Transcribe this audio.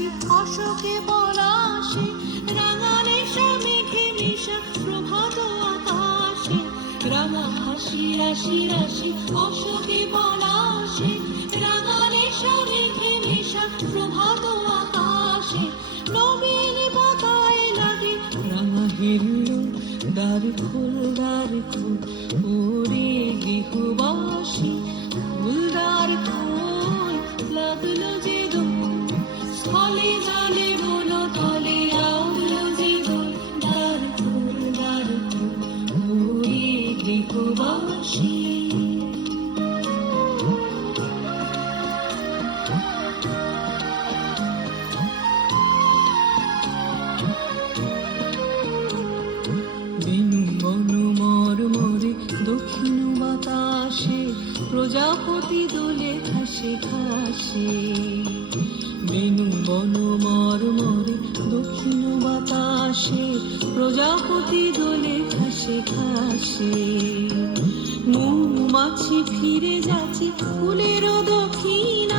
রাশি অশোকে পলাশে, রাঙা নেশা মেঘে মিশা প্রভাত আকাশে। রাঙা হাসি রাশি রাশি অশোকে পলাশে, রাঙা নেশা মেঘে মিশা প্রভাত আকাশে। নবীন পাতায় লাগে রাঙা হিল্লো, দ্বার খোল ওরে গৃহবাসী। ফুলদার খোল, লাগলো যে দোল, স্থলে জালে বলো তলে আউলো যে দোল। দ্বার খোল ওরে গৃহবাসী। দক্ষিণ বাতাসে প্রজাপতি দোলে ঘাসে ঘাসে। বেনু বন মরমরে দক্ষিণ বাতাসে প্রজাপতি দোলে ঘাসে ঘাসে। মৌমাছি ফিরে যাচ্ছে ফুলের দক্ষিণ